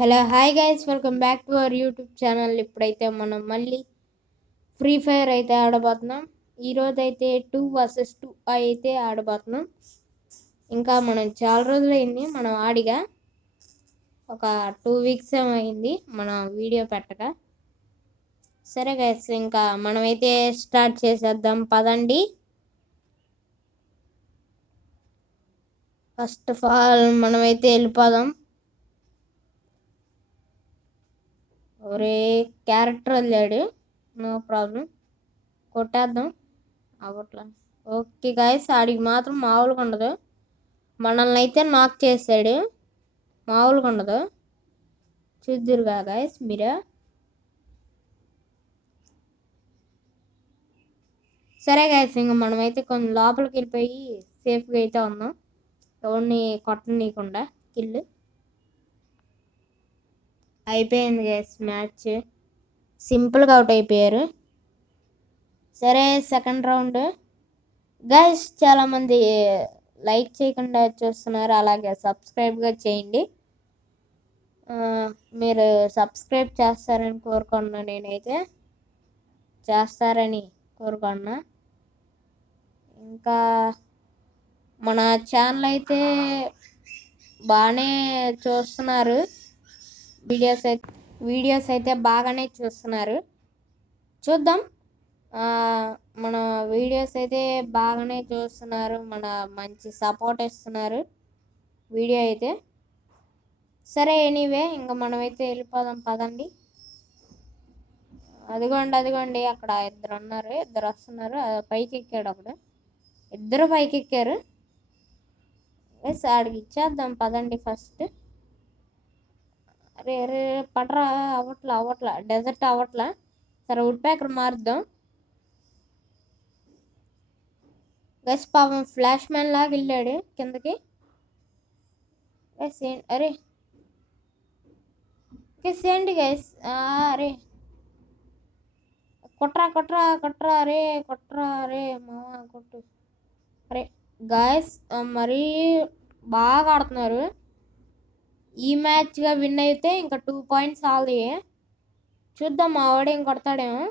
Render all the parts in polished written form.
Hello hi guys, welcome back to our YouTube channel. ఇప్పుడైతే మనం మళ్ళీ ఫ్రీ ఫైర్ అయితే ఆడబోతున్నాం. ఈరోజు అయితే 2 vs 2 అయితే ఆడబోతున్నాం. ఇంకా మనం చాలా రోజులైంది మనం ఆడిగా, ఒక 2 weeks ఏమైంది మనం వీడియో పెట్టక. సరే గైస్, ఇంకా మనమైతే స్టార్ట్ చేసేద్దాం పదండి. ఫస్ట్ ఆఫ్ ఆల్ మనమైతే వెళ్ళిపోదాం. ఒరే క్యారెక్టర్ వెళ్ళాడు, నో ప్రాబ్లం, కొట్టేద్దాం. అవట్లా. ఓకే గాయస్, ఆడికి మాత్రం మామూలుగా ఉండదు. మనల్ని అయితే నాక్ చేశాడు, మామూలుగా ఉండదు. చూద్దురుగా గాయస్ మీరే. సరే గాయస్, ఇంకా మనమైతే కొంచెం లోపలికి వెళ్ళిపోయి సేఫ్గా అయితే ఉన్నాం. ఎవరిని కొట్టనీయకుండా కిల్లు అయిపోయింది గాయస్. మ్యాచ్ సింపుల్గా అవుట్ అయిపోయారు. సరే సెకండ్ రౌండ్ గైస్. చాలామంది లైక్ చేయకుండా చూస్తున్నారు, అలాగే సబ్స్క్రైబ్గా చేయండి. మీరు సబ్స్క్రైబ్ చేస్తారని కోరుకున్నా, నేనైతే చేస్తారని కోరుకున్నా. ఇంకా మన ఛానల్ అయితే బాగానే చూస్తున్నారు, వీడియోస్ అయితే బాగానే చూస్తున్నారు. చూద్దాం. మన వీడియోస్ అయితే బాగానే చూస్తున్నారు, మన మంచి సపోర్ట్ ఇస్తున్నారు వీడియో అయితే. సరే ఎనీవే, ఇంకా మనమైతే వెళ్ళిపోదాం పదండి. అదిగోండి అక్కడ ఇద్దరు వస్తున్నారు. పైకి ఎక్కాడు ఒకడు, ఇద్దరు పైకి ఎక్కారు. ఎస్, ఆడికి ఇచ్చేద్దాం పదండి ఫస్ట్. అరే అరే పడరా, అవట్లా డెజర్ట్ అవట్లా. సరే వుడ్ ప్యాకర్ మారుద్దాం గైస్. పాపం ఫ్లాష్ మ్యాన్ లాగా వెళ్ళాడు కిందకి. అరే ఏంటి గైస్. అరే కొట్రా అరే మామ కొట్టు. అరే గాయస్, మరీ బాగా ఆడుతున్నారు. ఈ మ్యాచ్గా విన్ అయితే ఇంకా 2 points ఆల్ది. చూద్దాం మా వాడేం కొడతాడేమో.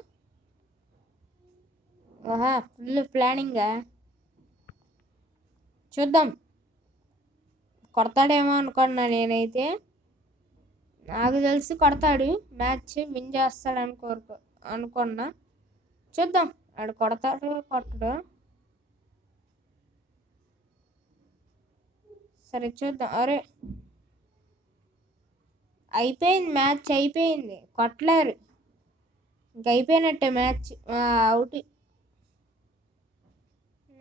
ఆహా, ఫుల్ ప్లానింగా. చూద్దాం, కొడతాడేమో అనుకున్నా నేనైతే. నాకు తెలిసి కొడతాడు, మ్యాచ్ విన్ చేస్తాడు అనుకున్నా. చూద్దాం ఆడు కొడతాడు కొట్టడు. సరే చూద్దాం. అరే అయిపోయింది, మ్యాచ్ అయిపోయింది, కొట్టలేరు. ఇంక అయిపోయినట్టే మ్యాచ్. అవుట్,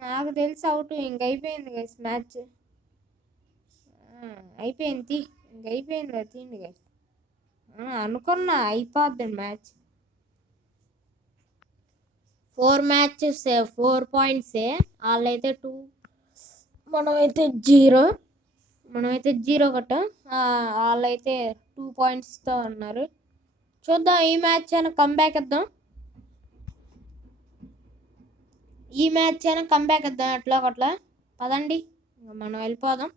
నాకు తెలిసి అవుట్. ఇంక అయిపోయింది గైస్ మ్యాచ్. అయిపోయింది, ఇంక అయిపోయింది కదా, తీయండి గైస్. అనుకున్నా అయిపోద్ది మ్యాచ్. 4 matches 4 points. వాళ్ళైతే 2, మనమైతే 0 కొట్టాం. వాళ్ళైతే 2 pointsతో ఉన్నారు. చూద్దాం, ఈ మ్యాచ్ అయినా కంబ్యాక్ ఇద్దాం. ఎట్లా కొట్లా. పదండి మనం వెళ్ళిపోదాం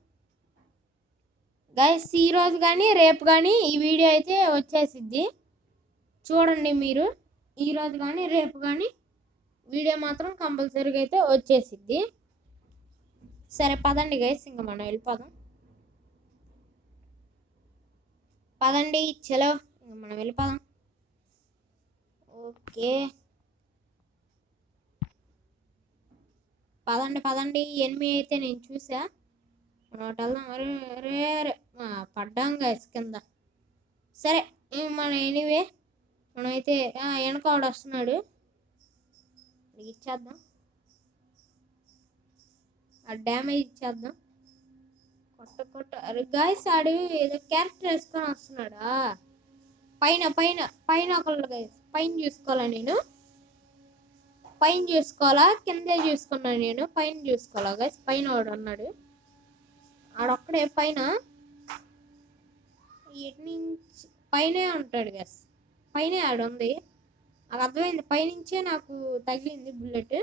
గైస్. ఈరోజు కానీ రేపు కానీ ఈ వీడియో అయితే వచ్చేసిద్ది, చూడండి మీరు. ఈరోజు కానీ రేపు కానీ వీడియో మాత్రం కంపల్సరీగా అయితే వచ్చేసిద్ది. సరే పదండి గైస్, ఇంకా మనం వెళ్ళిపోదాం. పదండి చలో, ఇంకా మనం వెళ్ళిపోదాం. ఓకే పదండి. ఎనిమిది అయితే నేను చూసా, మనం అటు వెళ్దాం. అరే పడ్డాం గైస్ కింద. సరే మన ఎనీవే, మనమైతే వెనకాడు వస్తున్నాడు, ఇచ్చేద్దాం. ఆ డ్యామేజ్ ఇచ్చేద్దాం. కొట్ట. అరే గాయస్, ఆడు ఏదో క్యారెక్టర్ వేసుకొని వస్తున్నాడా. పైన ఒకళ్ళు గైస్. పైన చూసుకోవాలా నేను, పైన చూసుకోవాలా కిందే చూసుకున్నాను నేను. పైన చూసుకోవాలా గైస్. పైన వాడు ఉన్నాడు, ఆడొక్కడే పైన. ఇటు నుంచి పైనే ఉంటాడు గైస్, పైనే ఆడు ఉంది. నాకు అర్థమైంది, పైనుంచే నాకు తగిలింది బుల్లెట్.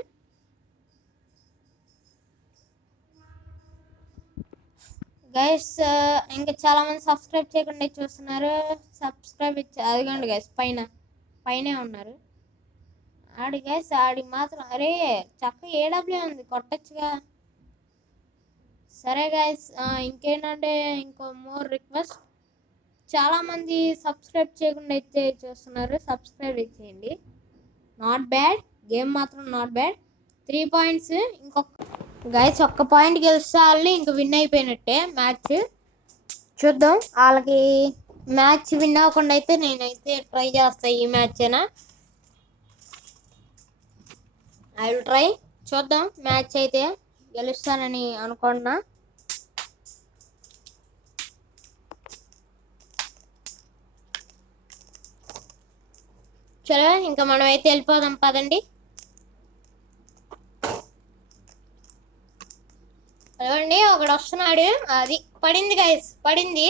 గైస్ ఇంకా చాలా మంది సబ్స్క్రైబ్ చేయకుండా చూస్తున్నారు. సబ్స్క్రైబ్ అదిగోండి గైస్, పైనే ఉన్నారు. ఆడి గైస్ ఆడి మాత్రం అరే చక్క ఏడబ్ల్యూ ఉంది, కొట్టచ్చుగా. సరే గైస్, ఇంకేంటంటే ఇంకో మోర్ రిక్వెస్ట్, చాలా మంది సబ్స్క్రైబ్ చేయకుండా అయితే చూస్తున్నారు. సబ్స్క్రైబ్ చేయండి. నాట్ బ్యాడ్ గేమ్, మాత్రం నాట్ బ్యాడ్. 3 పాయింట్స్. ఇంకొక గైస్ ఒక్క పాయింట్ గెలిస్తే వాళ్ళు ఇంక విన్ అయిపోయినట్టే మ్యాచ్. చూద్దాం, వాళ్ళకి మ్యాచ్ విన్ అవ్వకుండా అయితే నేనైతే ట్రై చేస్తా ఈ మ్యాచ్ అయినా. I will try. చూద్దాం, మ్యాచ్ అయితే గెలుస్తానని అనుకున్నా. చలో ఇంకా మనం అయితే వెళ్ళిపోదాం పదండి. అదిగోండి ఒకడు వస్తున్నాడు. అది పడింది గైస్, పడింది.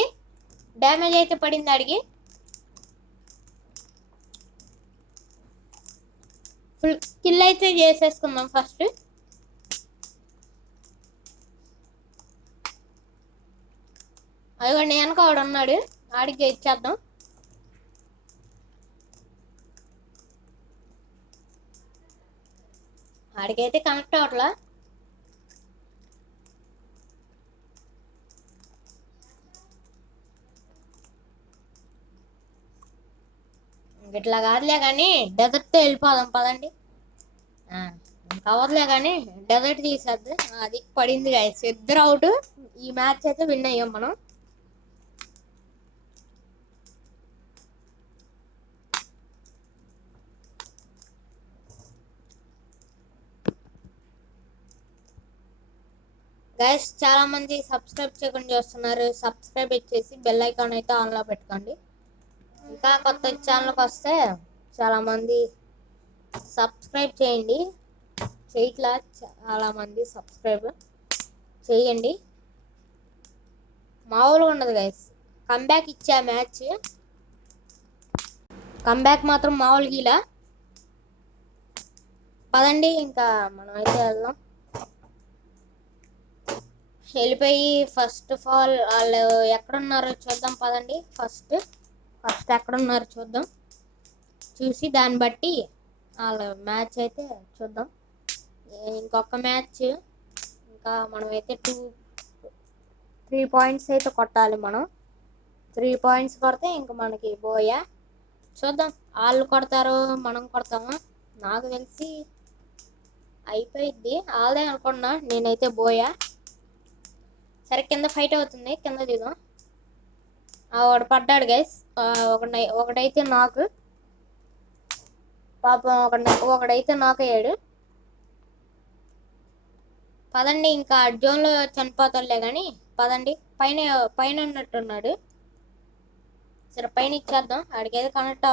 డ్యామేజ్ అయితే పడింది ఆడికి. ఫుల్ కిల్ అయితే చేసేసుకుందాం ఫస్ట్. అదిగోండి వెనక వాడు ఉన్నాడు, ఆడికి ఇచ్చేద్దాం. ఆడికైతే కనెక్ట్ అవ్వట్లా. ఇట్లా కాదులే కానీ డెజర్ట్తో వెళ్ళిపోదాం పదండి. కవర్లే కానీ డెజర్ట్ తీసేద్దు. అది పడింది గైస్, ఇద్దరు అవుట్. ఈ మ్యాచ్ అయితే విన్ అయ్యాం మనం. గైస్ చాలా మంది సబ్స్క్రైబ్ చేయకుండా చూస్తున్నారు. సబ్స్క్రైబ్ చేసి బెల్ ఐకాన్ అయితే ఆన్లో పెట్టుకోండి. ఇంకా కొత్త ఛానల్కి వస్తే చాలా మంది సబ్స్క్రైబ్ చేయండి. చేయట్లా చాలా మంది సబ్స్క్రైబ్ చేయండి. మామూలుగా ఉండదు గైస్. కంబ్యాక్ ఇచ్చా మ్యాచ్, కంబ్యాక్ మాత్రం మామూలుగా ఇలా. పదండి ఇంకా మనం అయితే వెళ్దాం. వెళ్ళిపోయి ఫస్ట్ ఆఫ్ ఆల్ వాళ్ళు ఎక్కడున్నారో చూద్దాం పదండి. ఫస్ట్ ఎక్కడున్నారో చూద్దాం. చూసి దాన్ని బట్టి వాళ్ళ మ్యాచ్ అయితే చూద్దాం. ఇంకొక మ్యాచ్, ఇంకా మనమైతే 3 పాయింట్స్ అయితే కొట్టాలి మనం. 3 పాయింట్స్ కొడితే ఇంక మనకి బోయా. చూద్దాం, వాళ్ళు కొడతారు మనం కొడతామా. నాకు తెలిసి అయిపోయిద్ది వాళ్ళదే అనుకున్నా, నేనైతే బోయా. సరే కింద ఫైట్ అవుతుంది, కింద దిగుదాం. వాడు పడ్డాడు గైస్. ఒకడైతే నాకు పాపం, ఒకడైతే నాకు అయ్యాడు. పదండి ఇంకా జోన్లో చనిపోతాడులే కానీ పదండి. పైన ఉన్నట్టున్నాడు. సరే పైన ఇచ్చేద్దాం. ఆడికైతే కనెక్ట్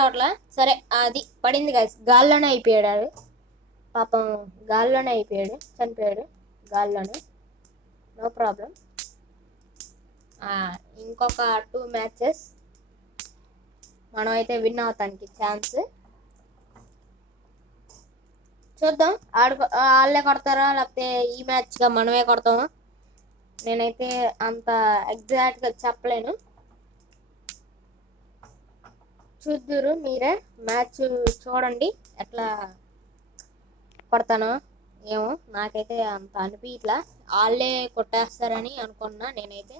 అవ్వట్లా. సరే అది పడింది గైస్, గాల్లోనే అయిపోయాడు. పాపం గాల్లోనే అయిపోయాడు, చనిపోయాడు గాల్లోనే. No problem. ఇంకొక 2 మ్యాచెస్ మనం అయితే విన్ అవటానికి ఛాన్స్. చూద్దాం, వాళ్ళే కొడతారా లేకపోతే ఈ మ్యాచ్గా మనమే కొడతామా. నేనైతే అంత ఎగ్జాక్ట్గా చెప్పలేను. చూద్దురు మీరే, మ్యాచ్ చూడండి ఎట్లా కొడతానో ఏమో. నాకైతే అంత అనిపించట్లా, వాళ్ళే కొట్టేస్తారని అనుకున్నా నేనైతే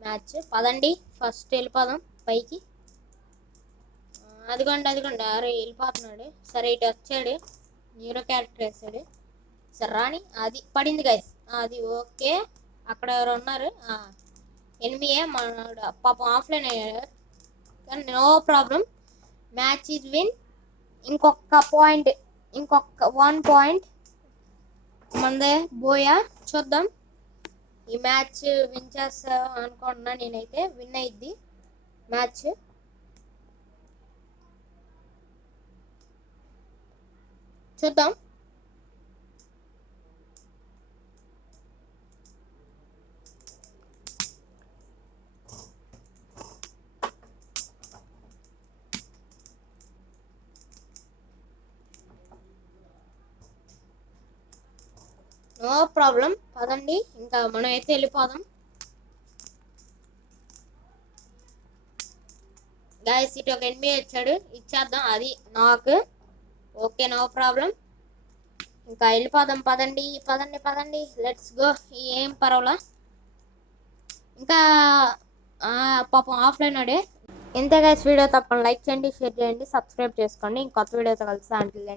మ్యాచ్. పదండి ఫస్ట్ వెళ్ళిపోదాం పైకి. అదిగోండి అరే వెళ్ళిపోతున్నాడు. సరే ఇటు వచ్చాడు, న్యూరో క్యారెక్టర్ వేసాడు. సరే రాని. అది పడింది గైస్, అది ఓకే. అక్కడ ఎవరు ఉన్నారు, ఎనిమియే మన పాపం ఆఫ్లైన్ అయ్యాడు కానీ no problem. Match is win. ఇంకొక 1 పాయింట్ మనదే బోయా. చూద్దాం, ఈ మ్యాచ్ విన్ చేస్తా అనుకుంటున్నా నేనైతే. విన్ అయ్యిద్ది మ్యాచ్. చూద్దాం. నో ప్రాబ్లం, పదండి ఇంకా మనం అయితే వెళ్ళిపోదాం. గాయస్ ఇటు ఒక ఎనిమిది వచ్చాడు, ఇచ్చేద్దాం అది నాకు. ఓకే నో ప్రాబ్లం, ఇంకా వెళ్ళిపోదాం. పదండి పదండి పదండి, లెట్స్ గో. ఏం పర్వాలా. ఇంకా పాపం ఆఫ్లైన్ అడే. ఇంతే గైస్, వీడియో తప్పని లైక్ చేయండి, షేర్ చేయండి, సబ్స్క్రైబ్ చేసుకోండి. ఇంకొత్త వీడియోతో కలిసి అంటే